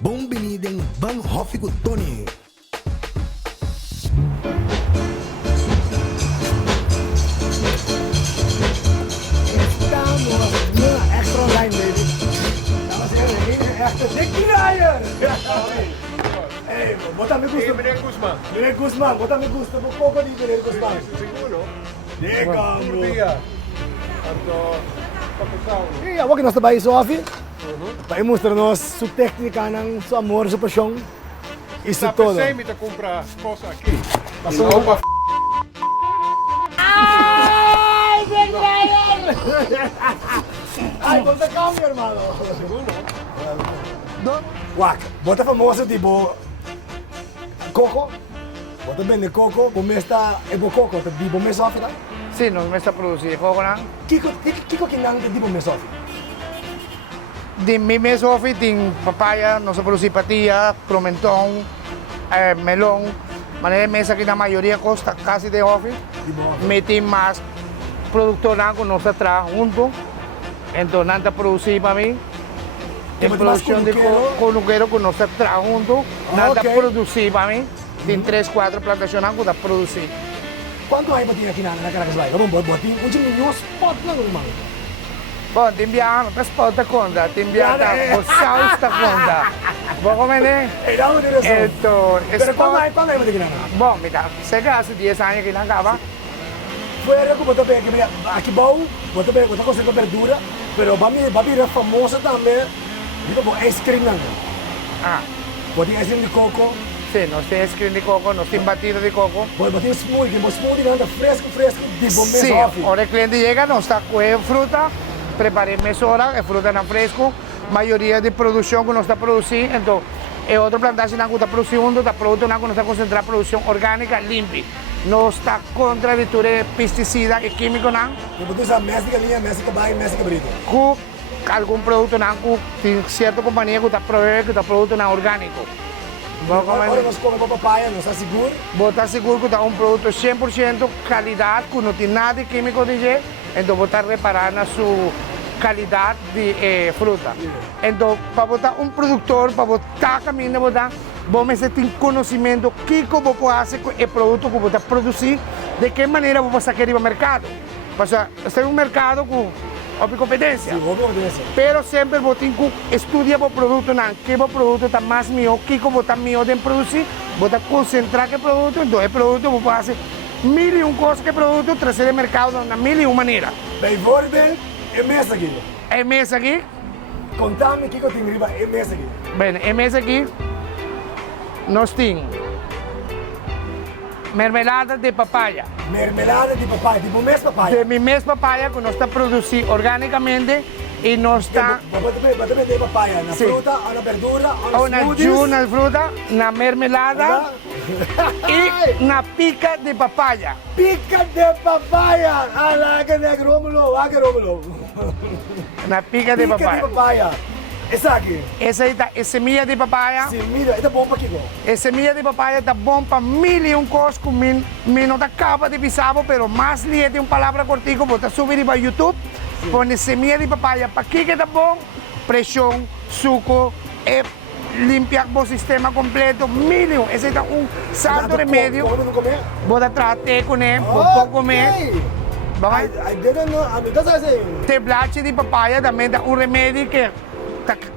Bem-vindo em Ban Hofi com Tony. Estamos na extra line, baby. Estamos em extra decliner. Hey, bota me gusto. Meneer Guzman. Meneer Guzman, bota me gusto. Um pouco de Meneer Guzman. Seguro. Diga, Bom bro. dia. Kapitão. E ako nós trabalhamos sa Hòfi. Para mostrar-nos sua técnica, seu amor, sua paixão. Isso tudo. Você me comprar coisas aqui. Passou. Roupa. Ai, Brian! Ai, bota calma, irmão. Guac, bota famoso tipo coco. Bota bem de coco, bom está é bom coco, de bom mês off, tá? Sì, non mi sta producendo coco nan. Kiko que não de bom mês off. Di mi mes Hòfi, ting papaya, non si produce patia, promentón, melón. Manera mesa que la mayoría costa casi de Hòfi. Metí más produktonan con nosotros trabajar juntos. Entonces, nada producir para mí. En producción de conuquero con nosotros trabajar juntos. Nada producir para mí. Tiene 3, 4 plantaciones que está producir. Quanto aí botinha aqui na Caracas Bay? Vamos botinha, um milhão spot lá, irmão. Bom, ti inviamo per spot a conta, ti inviamo a bossare sta conta. Vuoi come ne? Não, não, Esto, Pero quando aí botinha na? Bom, mira, se caso 10 anni che non cava. Fuera que botar bem, aqui bom, botar bem, botar coisa com verdura, pero vai virar famosa também. Digo, bom, ice cream não. Ah, Botinha ice cream de coco. sì, non stai screen di coco, non stai imbattido di coco. Botinha smoothie não anda fresco, de bom mês Sì, off. ora il cliente llega, non sta con frutta, preparé mesora, e frutta non fresco, mayoría de producción que no está produciendo, entonces, otro plantación que está produciendo, está produciendo que no está concentrada producción orgánica, limpia. No está contra de pesticidas y químicos, no. Eu boto essa mestre linha, mestre cabai, mestre cabrito. Con algún producto, no, con cierta compañía que está provee, que está produciendo orgánico. Agora nós comemos papaya, nós está seguro. Vos estás seguro que está un producto 100% calidad, que no tiene nada de químico de ella, entonces vos estás reparando su calidad de fruta. Entonces, para votar un productor, para votar caminando, vos me tem conocimiento de cómo vos hacer el producto que vos estás produciendo, de qué manera vos vas a sacar al mercado. O sea, está en un mercado con competencia. Sim, houve competencia. Pero siempre vos tienes que estudiar el producto, qué producto está más mío, qué vos está mío de producir, vos estás concentrar el producto, entonces el producto vos puedes hacer 1001 cosas que el producto, trazer al mercado de 1001 maneras. Bijvoorbeeld, een mes aqui. El mes aquí, Contame que eu tenho riba, een mes aqui. bueno, el mes aquí, nos tiene mermelada de papaya. Mermelada de papaya, tipo mês papaya. De mi mes papaya que nos está producido orgánicamente y nos está Bota bem de papaya, na Sí. fruta, na verdura, na una smoothies. na fruta, na mermelada y na pica de papaya. Pica de papaya. Alaga negro, Rómulo, Rómulo. Na pica de Pica de papaya. papaya. Essa aqui. Esa ahí es semilla de papaya. Sim, mira, é bom para aqui. Es semilla de papaya está bom para 1001 cosas, no está capa de pisabo, pero más liete un palabra cortico, vos subir para YouTube, pone semilla de papaya, para aquí que está bom, presión, suco, limpiar el sistema completo, 1001. Ese está un santo remedio. Como não comer? Vos tratar con él, vos puedes comer. I didn't know. I mean, that's what I say. Te blache de papaya también da un remedio que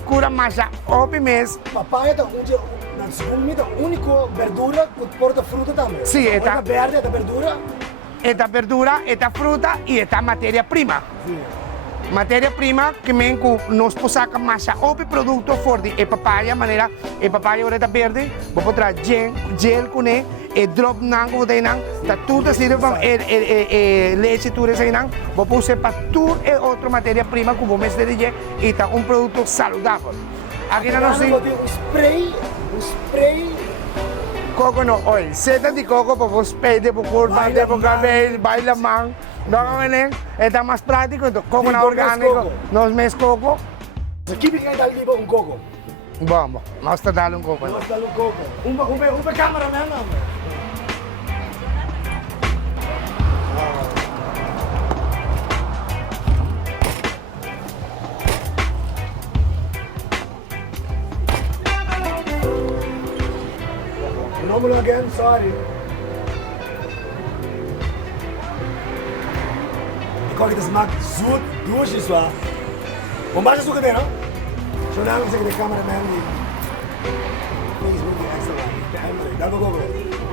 cura más o mes. Papaya é na segunda única verdura que porta fruta também. Sim, é tá. verde, é verdura. Esta verdura, esta fruta y esta materia prima. Sim. Materia prima que nos saca más o producto fuerte. El papaya, manera, el papaya ahora está verde, vos podrás gel con él, drop nan como te nan, está todo sirve para leche tú ese nan, vos puedes usar para tu otra materia prima como mes de DJ y está un producto saludable. Aquí no nos spray. coconut oil, seta de coco para vos pedir por curva, de por cabello, baila man. No, está más práctico, entonces coconut orgánico, no es coco. Aqui fica ali um coco. Vamos, vamos a darle un coco. Vamos dar um coco. Uma câmera mesmo. Romulo again, sorry. Ikaw kita smaak zoet, douche is waar. Bombasje zoeken dit, no? Zo namelijk zeg ik de cameraman die Facebook die extra lang. Daar ook.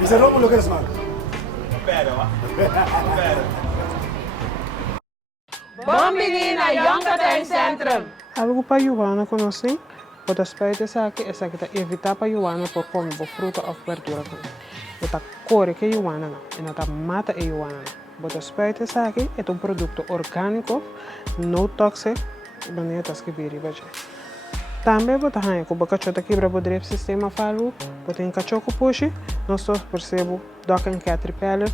Is er Romulo que smaak? Bom menina, Jonga tem centrum. Algo para Joana conhecer, pode esperar que essa que tá evitar para Joana por comer fruta ou verdura. Bota cor que Joana não, e não tá mata e Joana. Bota esperar que é um produto orgânico, não tóxico, maneira tá escrever baixo. Também bota hanha com boca chota quebra poderia sistema falo, bota em cachoco puxe, nós só percebo doca em que atrapalha.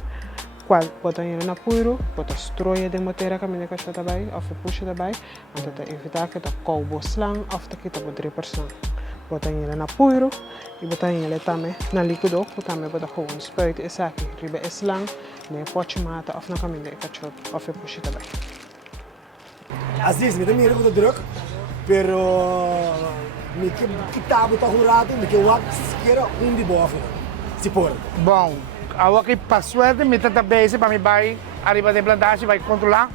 Qual bota ele na puro, bota stroia de moteira caminha que está daí, ou puxa daí, então tá evitar que tá colbo slang, ou tá que tá poderia person. Bota ele na puro e bota ele também na líquido, também bota com spuit essa aqui, riba slang, nem pode mata, ou na caminha que está ou puxa daí. Asis, me dá dinheiro com druk, pero me que tá botando jurado, me que o ato se queira de boa, se for. Bom, agora que para suerte, me tenta base para me vai arriba de plantagem, vai controlar.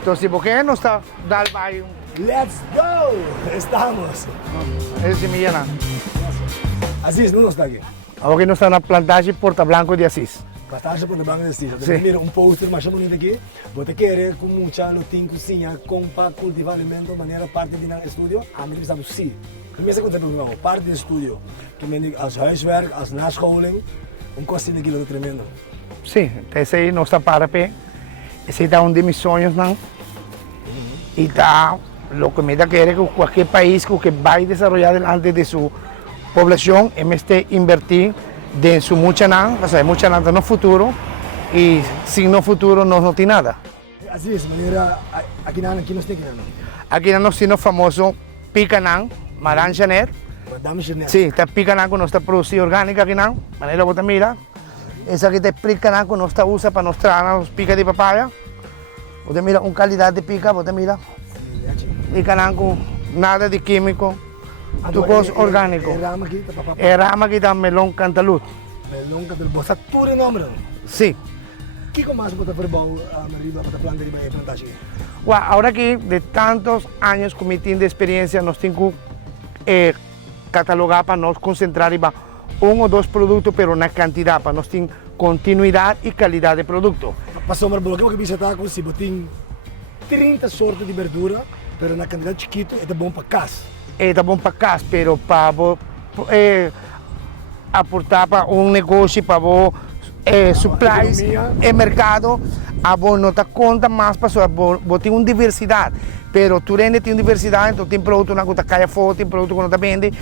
Então, se você não está, dá vai. Let's go! Estamos! Esse me llama. Asis, não está aqui. Agora que não está na plantagem Porta Blanco de Asis. Plantagem Porta Blanco de Asis. Sim. Primeiro, poster mais bonito aqui. Você quer com muita no tem cozinha, para cultivar alimento, maneira parte de nosso estúdio. A mim precisamos sim. Começa com o programa, parte do estúdio. Que me als huiswerk, als nascholing. Kost aquilo tremendo. Sim, esse aí não está para pé. Esse está um de meus sonhos, não? E está, o que me da querer que qualquer país que vai desenvolver diante de sua população, este invertir de su mucha nan, o sea, mucha nan no futuro, e sem no futuro não tem nada. Assim, maneira, aqui não tem nada. Aqui nós temos o famoso picanã, maranjaner. Sim, está picanã que nós está produzindo orgânica aqui não, maneira você mira. Essa aqui é picanã que nós está usa para mostrar os pica de papaya. Você mira qualidade de pica, você mira. Picanã com nada de químico, tudo orgânico. É rama aqui da melão cantalut. Melão cantalut, você tudo em nome. Sim. O que mais você pode bom marido para plantar e plantagem? Agora que de tantos anos que de experiência, nós temos que catalogar para nós concentrar em ou dois produtos, mas na quantidade, para nós ter continuidade e qualidade de produto. Passou uma boa que você está com se tem 30 sortes de verdura, mas na quantidade chiquita é bom para casa. É bom para casa, mas para aportar para negócio, para supplies e mercado, a bom não dá conta mais para bom ter uma diversidade. Pero tu rende tem diversidade, então tem produto na que cai fora, tem produto que não vende.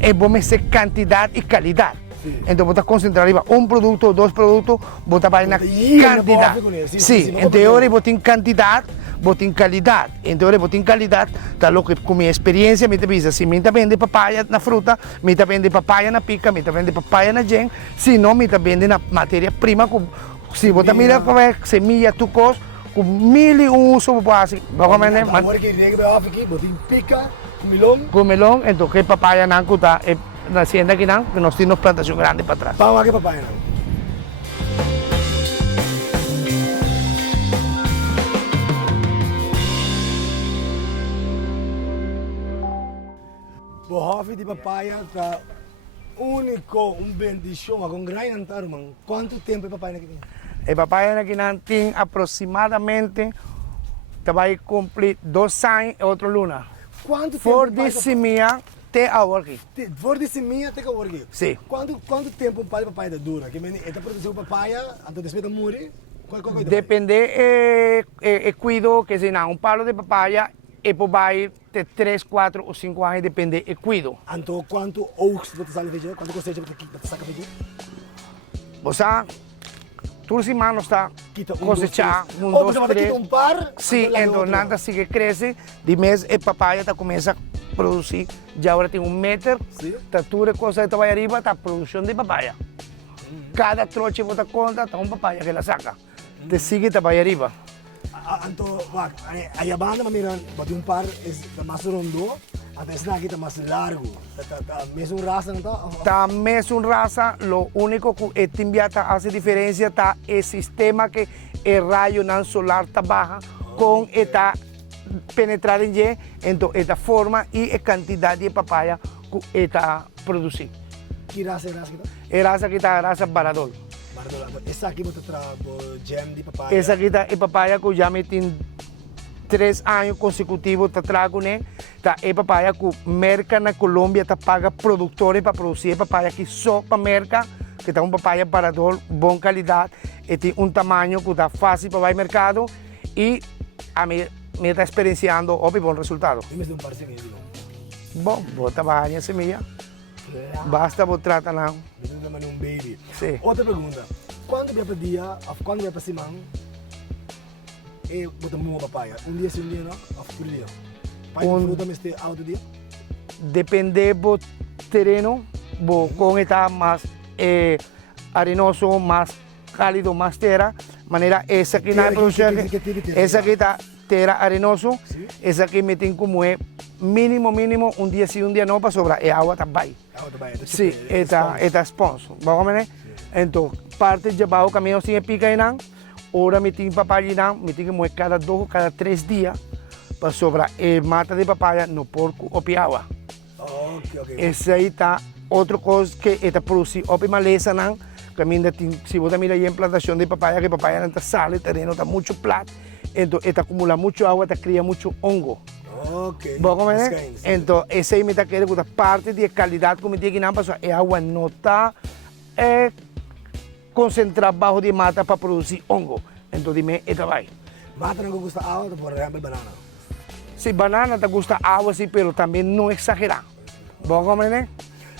É bom ser quantidade e qualidade. Então você concentrar em um produto ou dois produtos, você vai na quantidade. Sim, em teoria você tem quantidade, você tem qualidade. Em teoria você tem qualidade, tá louco com minha experiência, me avisa, se me vende papaya na fruta, me vende papaya na pica, me vende papaya na gen, se não me vende na matéria-prima, se você mira para semilla, tu cos, com 1001 usos básicos. Agora que chega aqui, botem pica, com melão, então que papaya não está na hacienda aqui não, que nós temos plantação grande para trás. Vamos aqui papaya não. O Hòfi de papaya está único, bendição, com grande antar, mano. Quanto tempo é papaya aqui? A papaya aqui tem aproximadamente, vai cumprir 2 anos e outra luna. Quanto tempo? For de semia até agora aqui. For de semia até agora aqui? Sim. Quanto tempo um palho de papaya dura? Que está produzindo papaya, até depois da muri? Depende do cuidado, que se não, um palo de papaya, e vai ter 3, 4 ou 5 anos, depende do cuidado. Então, quanto oogst você sabe fazer? Quanto cosecha você saca fazer? Você todas as semanas está cosechar, 1, 2, 3. Um par? Sim, então nada sigue cresce, de mês a papaya está começa a produzir, já agora tem 1 metro, está tudo coisa que vai arriba, está a produção de papaya. Cada troche você conta, está papaya que ela saca, te sigue está vai arriba. Então, aí a banda, miran, bate par é mais rondo, Até esse aqui está mais largo. Tá mesmo raça, não tá? Tá mesmo raça, lo único que este enviata hace diferencia tá el sistema que el rayo nan solar trabaja con esta penetrar en ye, entonces esta forma y cantidad de papaya que esta producir. Que raça é raça que tá? Es raza que está raza barador. Essa aqui você traz jam de papaya. Esa que está el papaya que ya me tiene 3 años consecutivos te trago né, tá é papaya que merca na Colômbia tá paga produtores para produzir papaya que só para merca, que tá papaya parador, bom qualidade, e tem tamanho que tá fácil para ir mercado e a mim me está experienciando bom resultado. E mesmo parece que Bom, bota banha semilla, basta botar não. Mesmo também um baby. Sim. Outra pergunta, quando vai para dia, quando vai para semana, bota uma papaya, dia sim, dia não, outro dia. Pai de fruta mas tem outro dia? Depende do terreno, com está mais arenoso, mais cálido, mais terra, maneira essa aqui na produção, essa aqui está terra arenoso, essa aqui me tem como é mínimo dia sim, dia não para sobrar, é água também. Sim, é sponsor, vamos ver? Então, parte de abaixo caminho sem pica aí não. Ora me tem papaya não, me tem que moer cada 2 ou cada 3 dias para sobrar mata de papaya no porco ou piawa. Ok. Esse aí tá outra coisa que está produzindo opi maleza não, que ainda tem, se você mira aí em plantashon de papaya, que papaya não está sale, o terreno está muito plato, então está acumula muito água, está cria muito hongo. Ok. Vamos ver? Então esse aí me está querendo que parte de qualidade como tem que não passar, a água não está concentrar bajo de mata para producir hongo. Então, dime, esta vai. Mata não gosta água, por exemplo, banana. Sí, banana te gusta agua, sí, pero también no exagerar. ¿Vos comprendés?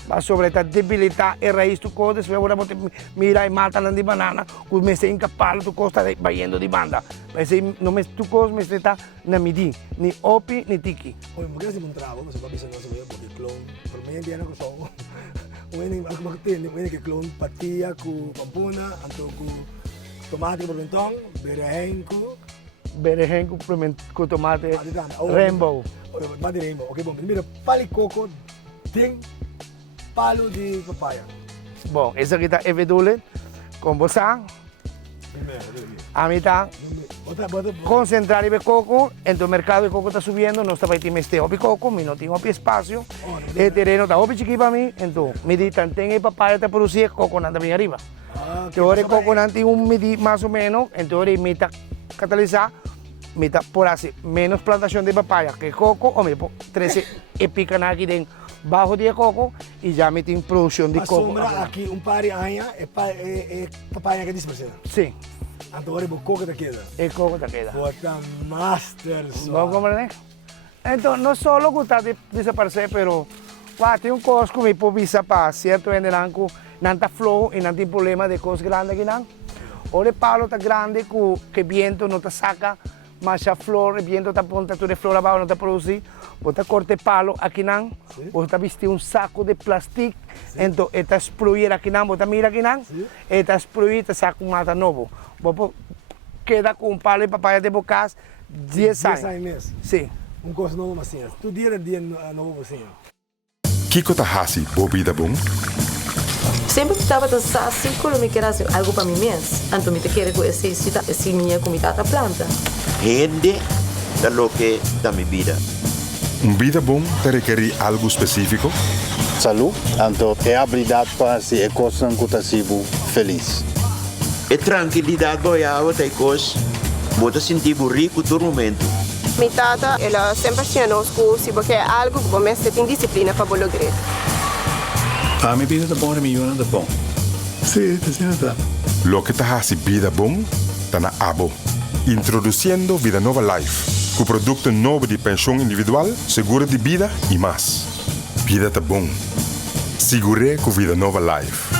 Va sobre esta debilidad y raíz tu cosa, después ahora mira y matan de banana, pues me está incapaz tu costa de vayendo de banda. No me tu cosa me está na midi, ni opi ni tiki. Oye, ¿por qué hace un trago? No se va a pisar no se ve porque clon, pero me entiendo que son. Algo que tiene, que clon partía con pampuna, anto con tomate con pimentón, Berenjen con tomate rainbow. Tomate rainbow, ok, bom. Primeiro, pali coco tem palo de papaya. Bom, essa aqui está evedule com bosang. A mí está concentrar de coco, en tu mercado de coco está subiendo, no está para ti este opi coco, mi no tengo opi espacio, el terreno está opi chiqui para mí, entonces mi di tanten el papaya te produce coco nada bien arriba. Entonces el coco tiene un midi más o menos, entonces mi está catalizar, mi está por así, menos plantación de papaya que coco, o me 13 pican aquí dentro. Bajo de coco y ya metí en producción de coco. Asombrá aquí un par de años es papaya que dispersa. Sí. Entonces el coco te queda. El coco te queda. Bota master. ¿No comprendes? Entonces no solo gusta de desaparecer, pero tem un cosco que può visa para cierto en el anco, nanta flow y nanta problema de cosas grandes que nan. O el palo está grande que viento no te saca. Mas a flor, el viento está ponta tu de flor abajo, no te produce, vos te corte palo aquí nan, vos te viste un saco de plástico, entonces esta exploir aquí nan, vos te mira aquí nan, esta exploir te saca un mata nuevo, vos queda con un palo de papaya de bocas 10 años. 10 años. Sí. Un costo nuevo más así. Tu día nuevo así. Kiko tahasi bobida bom. Sempre que estava assim, quando me quer fazer algo para mim mesmo, então me te quer conhecer se minha comida da planta. Kende da lo que da mi vida. Vida bom te requer algo específico? Salud, então é a habilidade para se ecossar com o feliz. E tranquilidade boiava da coisa, bota sentir rico todo momento. Minha tata, ela sempre tinha nos cursos, porque é algo que você tem disciplina para lograr. A mi vida está bom, a mi vida está bom. Sí, te siento. Lo que tahasi vida bom, está na abo. Introduciendo Vida Nova Life, com produto novo de pensão individual, seguro de vida e mais. Vida tá bom. Segure com Vida Nova Life.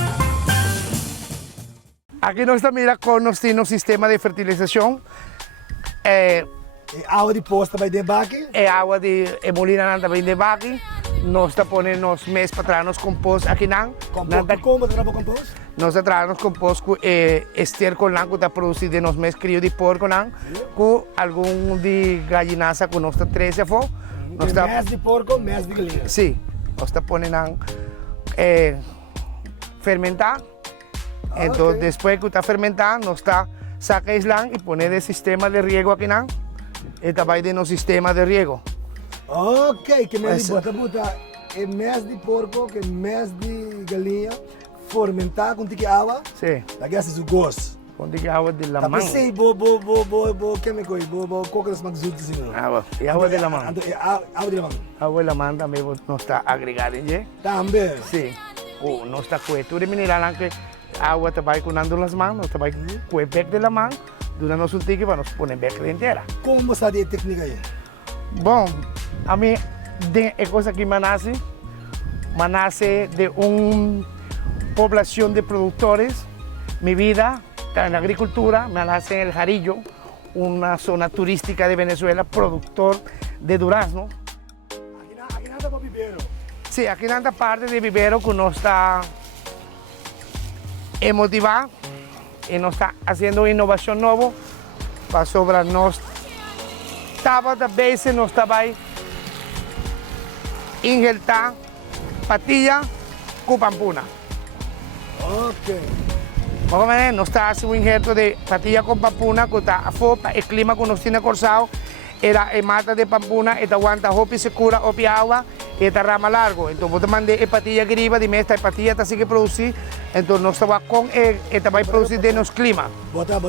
Aqui nós estamos com um sistema de fertilização. Água de posta vai de baque? É água de molina também de baque. Nós estamos ponendo nos meses para trazer nos compost aqui não. Como trazer o compost? Nós trazemos compost com estiércol que está produzido nos meses crio de porco com algum de gallinaça que nós trazemos Nós está Mes de porco, mes de galinha. sim, nós está ponendo fermentar. Então ok. depois que está fermentando, nós está saca isso lá e põe no sistema de riego aqui não. E vai no sistema de riego. Ok, que mes de Essa- bota é mes de porco, que mes de galinha, fermentar com tique água, Sim, daqui a o gosto. quando que água de Tá lamang. pensei, que me coi, coca das magzudas assim. Água, e água de lamang. Água de lamang. Água de lamang também não está agregada em je. Também. Sim. Oh, não está coetura mineral lang que água trabalha com nando las mãos, nós trabalha com o bec de lamang, durante nosso tique para nós pôr bec inteira. Como você sabe a técnica aí? Bom, a mim é coisa que nasce de uma poblação de produtores. Mi vida está en la agricultura, me nace en el Jarillo, una zona turística de Venezuela, productor de durazno. Aqui nada para vivero. Sí, aquí en esta parte de vivero que nos está motivado y nos está haciendo innovación nueva para sobre nos estaba a veces nos estaba injertar patilla con pampuna. Ok. Más o menos nos está haciendo un injerto de patilla con pampuna que está a fopa, el clima que nos tiene corzado era mata de pampuna, esta aguanta hopi secura, hopi agua, y esta rama largo. Entonces vos te mandé patilla griba, dime esta patilla está así que producir, entonces nos estaba con esta va a producir de nos clima. Bota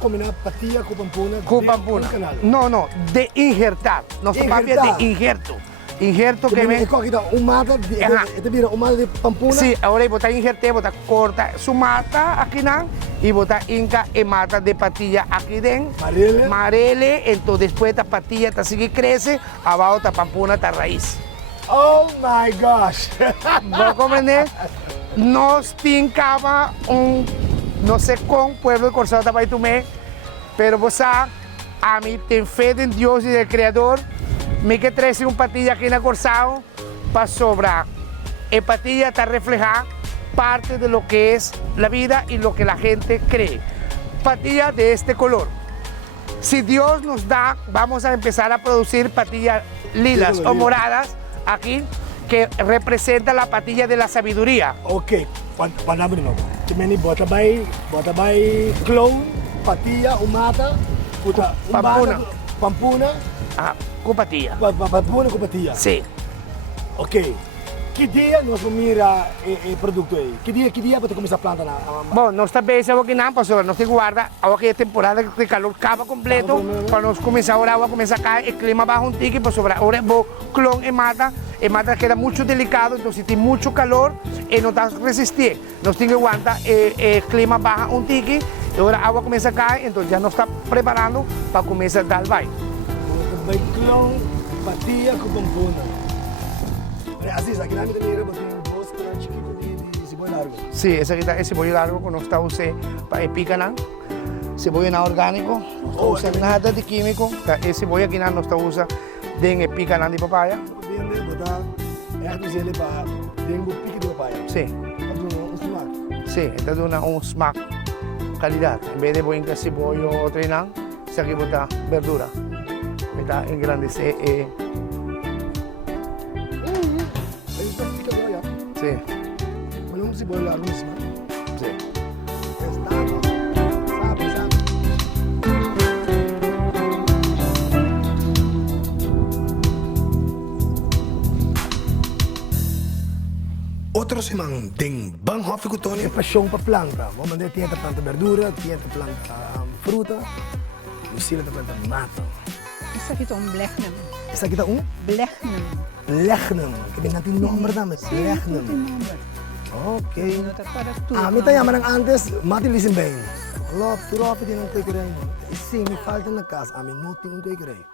combinar patilla com pampuna. Con pampuna. No, de injertar. Nos estaba de injerto. Injerto que me... É mata, este vira mata de pampuna. Sí, ahora botar injerté, botar corta su mata aquí nan y botar inca y mata de patilla aquí dentro. Marele. Marele, entonces después esta patilla esta sigue crece, abajo esta pampuna esta raíz. Oh my gosh. ¿Vos comprendés? Nos tincaba no sé con pueblo de Corzado Tapaitumé, pero vos sabes, a mí ten fe en Dios y del Creador, me que trece un patilla aquí en el Corzado para sobrar. El patilla está reflejada parte de lo que es la vida y lo que la gente cree. Patilla de este color. Si Dios nos da, vamos a empezar a producir patillas lilas o moradas aquí, que representa la patilla de la sabiduría. Ok, para abrir novo. Que meni bota by clone, patilla, mata, puta, Pampuna. Pampuna, Ah, con patilla. pampuna com patilla. Sí. Ok. Que dia nós vamos mirar o produto aí? Que dia para começar a plantar? Bom, nós também estamos aqui na pastora, nós temos guarda, agora que é temporada de calor acaba completo, para nós começar agora, a começar a cair, o clima baja um tique, para sobrar, agora o clon e mata queda muito delicado, então se tem muito calor, e não dá resistir, nós temos que aguentar, o clima baja um tique, e agora a água começa a cair, então já nós estamos preparando para começar a dar vai. By clone, patilla com pampuna. Asis, aqui na minha mira, você tem um bosque chiquito de cebola largo. Sí, ese aquí es cebolla largo que no está usando para picanán, cebolla orgánico, no usa nada de químico, ese cebolla aquí no está usando de picanán de papaya. Bien, botar, é para dengo pique de papaya. Sí, Um smack. sí, esta es un smack calidad. En vez de poner cebolla o trinán, se aquí bota verdura. Está engrandecer. Sí, Olha cebola largo, smack. sí. Sabe. Outro semana tem Ban Hofi com Tony, é paixão para planta. Vamos mandar tinha planta verdura, tinha planta fruta, e se planta mata. Isso aqui é blechnem. Essa aqui tá Blechnem. Blechnem, que tem natin nombre também. Blechnem. Ok. A mim tá chamando antes, mate listen bem. Logo, tu ropa tem um coiquerei. E sim, me falta na casa, a mim não tem um coiquerei.